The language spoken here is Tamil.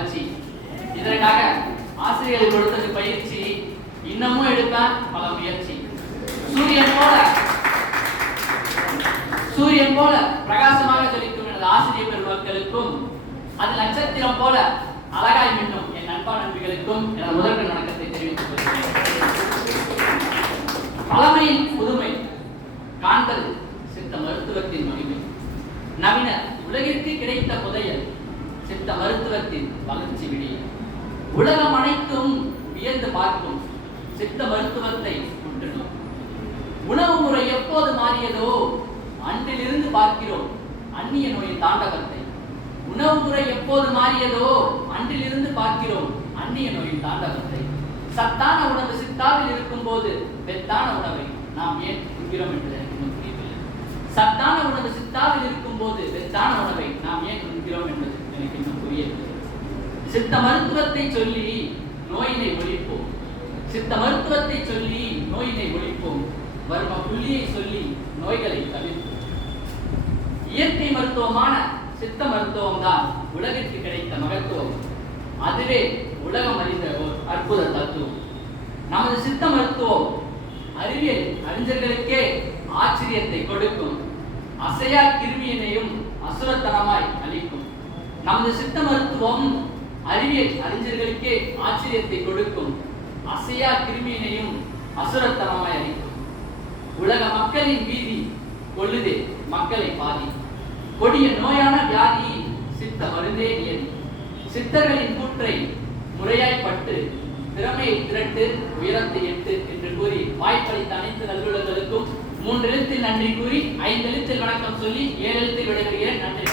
வளர்ச்சி. இதற்காக ஆசிரியர்கள் கொடுத்தது பயிற்சி, இன்னமும் எடுப்பேன் பல முயற்சி. சூரியன் போல பிரகாசமாக ஜொலிக்கும் எனது ஆசிரியர் பெருமக்களுக்கும், அது நட்சத்திரம் போல அழகாய் மின்னும் என் அன்பா நண்பிகளுக்கும் எனது முதல்வர் வணக்கத்தை தெரிவித்துக் கொள்கிறேன். பழமையின் புதுமை காண்பது சித்த மருத்துவத்தின் மகிமை. நவீன உலகிற்கு கிடைத்த புதையல் சித்த மருத்துவத்தின் வளர்ச்சி விடிய. உலகம் அனைத்தும் வியந்து பார்க்கும் சித்த மருத்துவத்தை உற்றுனோம். உணவு முறை எப்போது மாறியதோ அன்றிலிருந்து பார்க்கிறோம் அந்நிய நோயின் தாண்டவத்தை. உணவு முறை எப்போது மாறியதோ அன்றிலிருந்து பார்க்கிறோம் அந்நிய நோயின் தாண்டவத்தை. சத்தான உணவு சித்தாவில் இருக்கும் போது வெத்தான உணவை நாம் ஏன் உண்கிறோம் என்று எனக்கு இன்னும் புரியவில்லை. சத்தான உணவு சித்தாவில் இருக்கும் போது வெத்தான உணவை நாம் ஏன் உண்கிறோம் என்பது எனக்கு இன்னும் புரியவில்லை. சித்த மருத்துவத்தை சொல்லி நோயினை ஒழிப்போம். சித்த மருத்துவத்தை சொல்லி நோயினை ஒழிப்போம். வர்ம புள்ளியை சொல்லி நோய்களை தவிர்ப்போம். இயற்கை மருத்துவமான சித்த மருத்துவம் தான் உலகிற்கு கிடைத்த மகத்துவம். அதுவே உலகம் அறிந்த ஒரு அற்புத தத்துவம். நமது சித்த மருத்துவம் அறிவியல் அறிஞர்களுக்கே ஆச்சரியத்தை கொடுக்கும். அசையா கிருமியினையும் அசுரத்தனமாய் அளிக்கும். நமது சித்த மருத்துவம் அறிவியல் அறிஞர்களுக்கே ஆச்சரியத்தை கொடுக்கும். அசையா கிருமியினையும் அசுரத்தனமாய் அளிக்கும். உலக மக்களின் வீதி கொள்ளுதே மக்களை பாதி. கொடிய நோயான வியாதி சித்த மருந்தே நியதி. சித்தர்களின் கூற்றை முறையாய்ப்பட்டு திறமையை திரட்டு உயரத்தை எட்டு என்று கூறி வாய்ப்பளித்த அனைத்து நல்லுள்ளங்களுக்கும் 3 எழுத்தில் நன்றி கூறி 5 எழுத்தில் வணக்கம் சொல்லி 7 எழுத்தில் விடைபெறுகிறேன். நன்றி.